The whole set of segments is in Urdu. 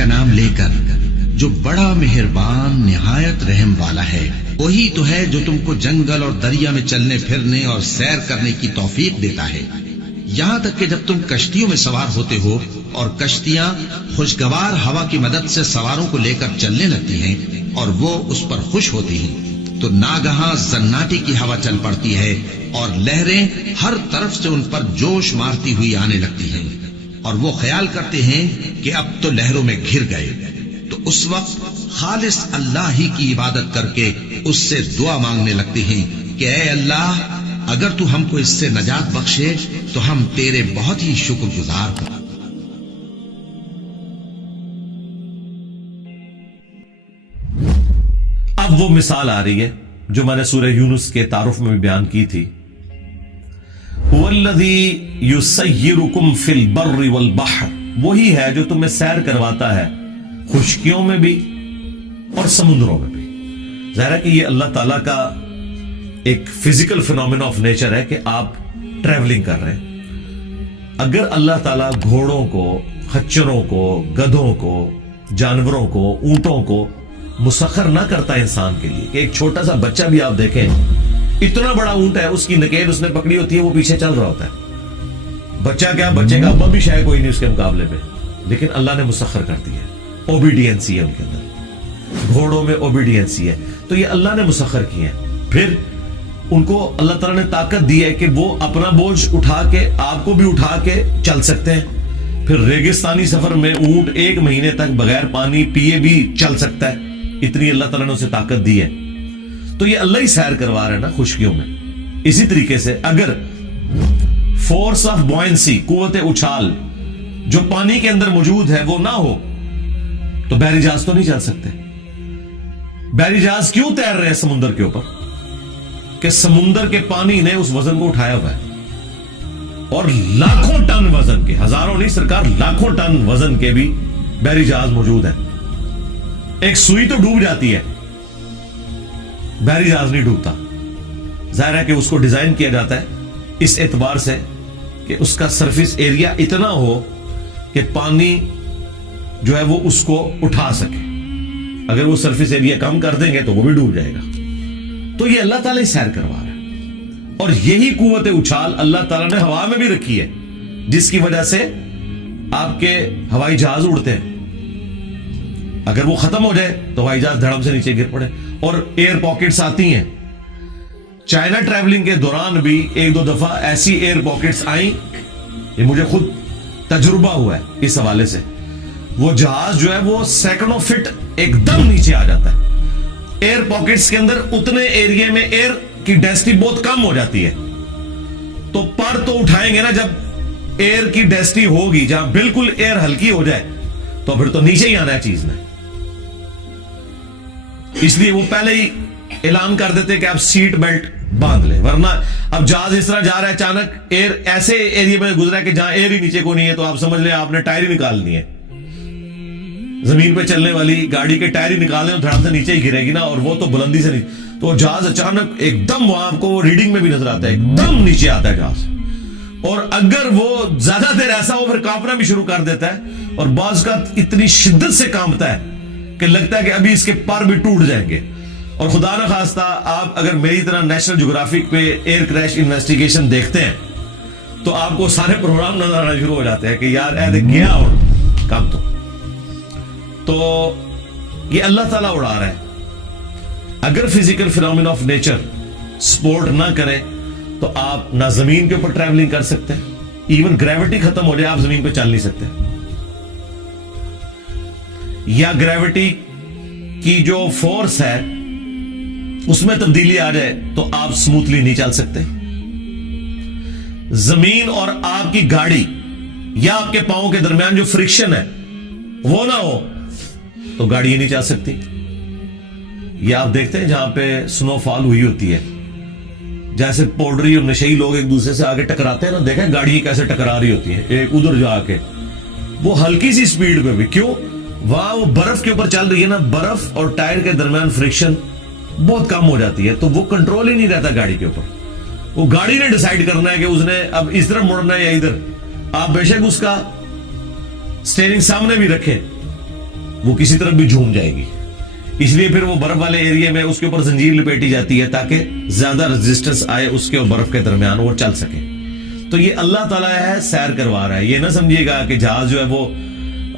کا نام لے کر جو بڑا مہربان نہایت رحم والا ہے، وہی تو ہے جو تم کو جنگل اور دریا میں چلنے پھرنے اور سیر کرنے کی توفیق دیتا ہے، یہاں تک کہ جب تم کشتیوں میں سوار ہوتے ہو اور کشتیاں خوشگوار ہوا کی مدد سے سواروں کو لے کر چلنے لگتی ہیں اور وہ اس پر خوش ہوتی ہیں، تو ناگہاں زناٹی کی ہوا چل پڑتی ہے اور لہریں ہر طرف سے ان پر جوش مارتی ہوئی آنے لگتی ہیں، اور وہ خیال کرتے ہیں کہ اب تو لہروں میں گھر گئے، تو اس وقت خالص اللہ ہی کی عبادت کر کے اس سے دعا مانگنے لگتے ہیں کہ اے اللہ، اگر تو ہم کو اس سے نجات بخشے تو ہم تیرے بہت ہی شکر گزار ہوں۔ اب وہ مثال آ رہی ہے جو میں نے سورہ یونس کے تعارف میں بھی بیان کی تھی، هو الذی یسیرکم فی البر والبحر، وہی ہے جو تمہیں سیر کرواتا ہے خشکیوں میں بھی اور سمندروں میں بھی۔ ظاہر ہے کہ یہ اللہ تعالیٰ کا ایک فزیکل فینومینا آف نیچر ہے کہ آپ ٹریولنگ کر رہے ہیں۔ اگر اللہ تعالیٰ گھوڑوں کو، خچروں کو، گدھوں کو، جانوروں کو، اونٹوں کو مسخر نہ کرتا انسان کے لیے، کہ ایک چھوٹا سا بچہ بھی آپ دیکھیں، اتنا بڑا اونٹ ہے، اس کی نکیل اس نے پکڑی ہوتی ہے، وہ پیچھے چل رہا ہوتا ہے، بچہ کیا، بچے کا ابا بھی شاید کوئی نہیں اس کے مقابلے میں، لیکن اللہ نے مسخر کر دیا ہے، اوبیڈینسی ہے ان کے اندر، گھوڑوں میں اوبیڈینسی ہے، تو یہ اللہ نے مسخر کیے ہیں۔ پھر ان کو اللہ تعالیٰ نے طاقت دی ہے کہ وہ اپنا بوجھ اٹھا کے آپ کو بھی اٹھا کے چل سکتے ہیں۔ پھر ریگستانی سفر میں اونٹ 1 مہینے تک بغیر پانی پیے بھی چل سکتا ہے، اتنی اللہ تعالیٰ نے اسے طاقت دی ہے۔ تو یہ اللہ ہی سیر کروا رہے ہیں نا خشکیوں میں۔ اسی طریقے سے اگر فورس آف بوئنسی، قوت اچھال جو پانی کے اندر موجود ہے وہ نہ ہو تو بحری جہاز تو نہیں چل سکتے۔ بحری جہاز کیوں تیر رہے ہیں سمندر کے اوپر؟ کہ سمندر کے پانی نے اس وزن کو اٹھایا ہوا ہے، اور لاکھوں ٹن وزن کے، ہزاروں نہیں سرکار، لاکھوں ٹن وزن کے بھی بحری جہاز موجود ہیں۔ ایک سوئی تو ڈوب جاتی ہے، بحری جہاز نہیں ڈوبتا۔ ظاہر ہے کہ اس کو ڈیزائن کیا جاتا ہے اس اعتبار سے کہ اس کا سرفیس ایریا اتنا ہو کہ پانی جو ہے وہ اس کو اٹھا سکے۔ اگر وہ سرفیس ایریا کم کر دیں گے تو وہ بھی ڈوب جائے گا۔ تو یہ اللہ تعالیٰ سیر کروا رہا ہے، اور یہی قوت اچھال اللہ تعالیٰ نے ہوا میں بھی رکھی ہے، جس کی وجہ سے آپ کے ہوائی جہاز اڑتے ہیں۔ اگر وہ ختم ہو جائے تو ہوائی جہاز دھڑم سے نیچے گر پڑے، اور ایئر پاکٹس آتی ہیں۔ چائنا ٹریولنگ کے دوران بھی 1-2 دفعہ ایسی ایئر پاکٹس آئیں، یہ مجھے خود تجربہ ہوا ہے اس حوالے سے۔ وہ جہاز جو ہے وہ سیکنڈوں فٹ ایک دم نیچے آ جاتا ہے۔ ایئر پاکٹس کے اندر اتنے ایریا میں ایئر کی ڈینسٹی بہت کم ہو جاتی ہے، تو پر تو اٹھائیں گے نا جب ایئر کی ڈینسٹی ہوگی، جہاں بالکل ایئر ہلکی ہو جائے تو پھر تو نیچے ہی آنا ہے چیز نے۔ اس لیے وہ پہلے ہی اعلان کر دیتے کہ آپ سیٹ بیلٹ باندھ لیں، ورنہ اب جہاز اس طرح جا رہا ہے، اچانک ایئر ایسے ایریا میں گزرا ہے کہ جہاں ایئر ہی نیچے کو نہیں ہے، تو آپ سمجھ لیں آپ نے ٹائر ہی نکال لیے۔ زمین پہ چلنے والی گاڑی کے ٹائر ہی نکال دیں، دھڑام سے نیچے ہی گرے گی نا، اور وہ تو بلندی سے نہیں، تو جہاز اچانک ایک دم، وہاں آپ کو ریڈنگ میں بھی نظر آتا ہے، ایک دم نیچے آتا ہے جہاز، اور اگر وہ زیادہ دیر ایسا ہو پھر کانپنا بھی شروع کر دیتا ہے، اور بعض کا اتنی شدت سے کانپتا ہے کہ لگتا ہے کہ ابھی اس کے پر بھی ٹوٹ جائیں گے۔ اور خدا نہ خواستہ آپ اگر میری طرح نیشنل جغرافک پہ ایئر کریش انویسٹیگیشن دیکھتے ہیں تو آپ کو سارے پروگرام نظر آنا شروع ہو جاتے ہیں کہ یار اے دیکھ گیا اور کام تو یہ اللہ تعالیٰ اڑا رہا ہے۔ اگر physical phenomena of nature support نہ کرے تو آپ نہ زمین کے اوپر ٹریولنگ کر سکتے، ایون گریوٹی ختم ہو جائے آپ زمین پہ چل نہیں سکتے، یا گریوٹی کی جو فورس ہے اس میں تبدیلی آ جائے تو آپ سموتھلی نہیں چل سکتے۔ زمین اور آپ کی گاڑی یا آپ کے پاؤں کے درمیان جو فرکشن ہے وہ نہ ہو تو گاڑی نہیں چل سکتی۔ یہ آپ دیکھتے ہیں جہاں پہ سنو فال ہوئی ہوتی ہے، جیسے پوڈری اور نشئی لوگ ایک دوسرے سے آگے ٹکراتے ہیں نا، دیکھیں گاڑی کیسے ٹکرا رہی ہوتی ہے ایک ادھر جا کے، وہ ہلکی سی سپیڈ پہ بھی، کیوں؟ وہاں وہ برف کے اوپر چل رہی ہے نا، برف اور ٹائر کے درمیان فرکشن بہت کم ہو جاتی ہے، تو وہ کنٹرول ہی نہیں رہتا گاڑی کے اوپر۔ وہ گاڑی نے ڈیسائیڈ کرنا ہے کہ اس نے اب اس طرف مڑنا ہے یا ادھر۔ آپ بے شک اس کا سٹیئرنگ سامنے بھی رکھیں وہ کسی طرف بھی جھوم جائے گی. اس لیے پھر وہ برف والے ایریا میں اس کے اوپر زنجیر لپیٹی جاتی ہے تاکہ زیادہ ریزسٹنس آئے اس کے اور برف کے درمیان وہ چل سکے. تو یہ اللہ تعالیٰ ہے سیر کروا رہا ہے. یہ نہ سمجھیے گا کہ جہاز جو ہے وہ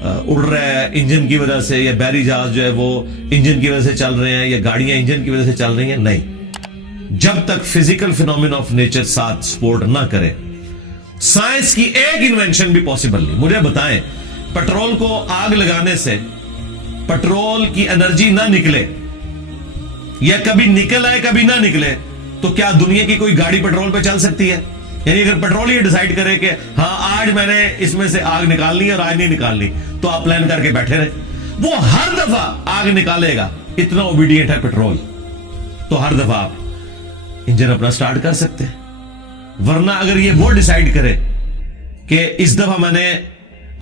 اڑ رہا ہے انجن کی وجہ سے, یا بحری جہاز جو ہے وہ انجن کی وجہ سے چل رہے ہیں, یا گاڑیاں انجن کی وجہ سے چل رہی ہیں. نہیں, جب تک فزیکل فینومینا آف نیچر ساتھ سپورٹ نہ کرے, سائنس کی ایک انوینشن بھی پاسبل نہیں. مجھے بتائیں, پیٹرول کو آگ لگانے سے پیٹرول کی انرجی نہ نکلے, یا کبھی نکل آئے کبھی نہ نکلے, تو کیا دنیا کی کوئی گاڑی پیٹرول پہ چل سکتی ہے؟ یعنی اگر پیٹرول یہ ڈیسائیڈ کرے کہ ہاں آج میں نے اس میں سے آگ نکالنی ہے اور آج نہیں نکالنی, تو آپ پلان کر کے بیٹھے رہے. وہ ہر دفعہ آگ نکالے گا, اتنا اوبیڈینٹ ہے پیٹرول. تو ہر دفعہ آپ انجن اپنا سٹارٹ کر سکتے ہیں. ورنہ اگر یہ وہ ڈیسائیڈ کرے کہ اس دفعہ میں نے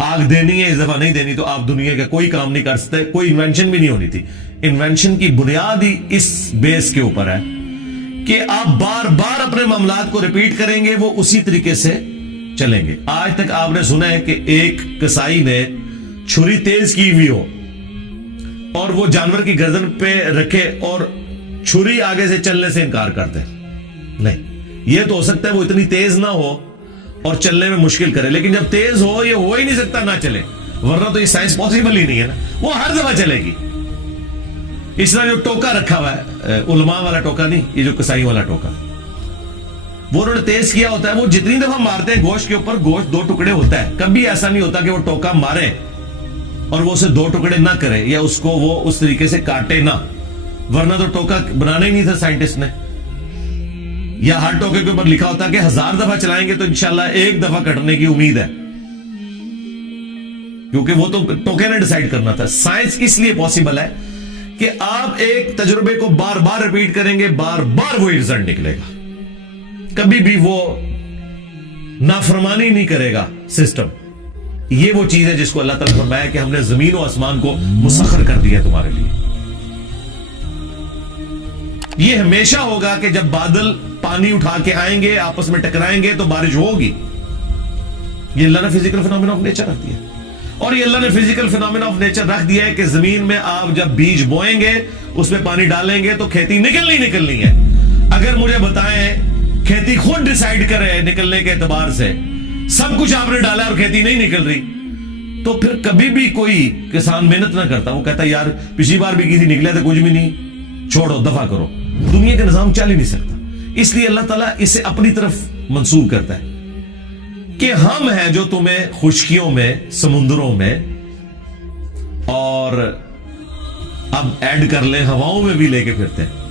آگ دینی ہے اس دفعہ نہیں دینی, تو آپ دنیا کا کوئی کام نہیں کر سکتے. کوئی انوینشن بھی نہیں ہونی تھی. انوینشن کی بنیاد ہی اس بیس کے اوپر ہے کہ آپ بار بار اپنے معاملات کو ریپیٹ کریں گے, وہ اسی طریقے سے چلیں گے. آج تک آپ نے سنا ہے کہ ایک کسائی نے چھری تیز کی ہوئی ہو اور وہ جانور کی گردن پہ رکھے اور چھری آگے سے چلنے سے انکار کرتے نہیں. یہ تو ہو سکتا ہے وہ اتنی تیز نہ ہو اور چلنے میں مشکل کرے, لیکن جب تیز ہو یہ ہو ہی نہیں سکتا نہ چلے, ورنہ تو یہ سائنس پاسبل ہی نہیں ہے نا. وہ ہر دفعہ چلے گی. اس طرح جو ٹوکا رکھا ہوا ہے, علماء والا ٹوکا نہیں, یہ جو کسائی والا ٹوکا, وہ انہوں نے تیز کیا ہوتا ہے. وہ جتنی دفعہ مارتے ہیں گوشت کے اوپر, گوشت دو ٹکڑے ہوتا ہے. کبھی ایسا نہیں ہوتا کہ وہ ٹوکا مارے اور وہ اسے دو ٹکڑے نہ کرے, یا اس کو وہ اس طریقے سے کاٹے نہ, ورنہ تو ٹوکا بنانا ہی نہیں تھا سائنٹسٹ نے. یا ہر ٹوکے کے اوپر لکھا ہوتا کہ 1000 دفعہ چلائیں گے تو انشاءاللہ ایک دفعہ کٹنے کی امید ہے, کیونکہ وہ تو ٹوکے نے ڈیسائیڈ کرنا تھا. سائنس اس لیے پاسبل ہے کہ آپ ایک تجربے کو بار بار ریپیٹ کریں گے, بار بار وہی رزلٹ نکلے گا. کبھی بھی وہ نافرمانی نہیں کرے گا سسٹم. یہ وہ چیز ہے جس کو اللہ تعالیٰ نے فرمایا کہ ہم نے زمین و آسمان کو مسخر کر دیا تمہارے لیے. یہ ہمیشہ ہوگا کہ جب بادل پانی اٹھا کے آئیں گے, آپس میں ٹکرائیں گے تو بارش ہوگی. یہ اللہ نے فزیکل فینومینا آف نیچر رکھ دیا. اور یہ اللہ نے فزیکل فینومینا آف نیچر رکھ دیا ہے کہ زمین میں آپ جب بیج بوئیں گے, اس میں پانی ڈالیں گے تو کھیتی نکلنی ہے. اگر مجھے بتائیں کھیتی خود ڈیسائیڈ کرے نکلنے کے اعتبار سے, سب کچھ آپ نے ڈالا اور کھیتی نہیں نکل رہی, تو پھر کبھی بھی کوئی کسان محنت نہ کرتا. وہ کہتا یار پچھلی بار بھی کسی نکلے تھے, کچھ بھی نہیں, چھوڑو دفع کرو. دنیا کا نظام چل ہی نہیں سکتا. اس لیے اللہ تعالیٰ اسے اپنی طرف منسوب کرتا ہے کہ ہم ہیں جو تمہیں خشکیوں میں, سمندروں میں, اور اب ایڈ کر لیں ہواؤں میں بھی لے کے پھرتے ہیں.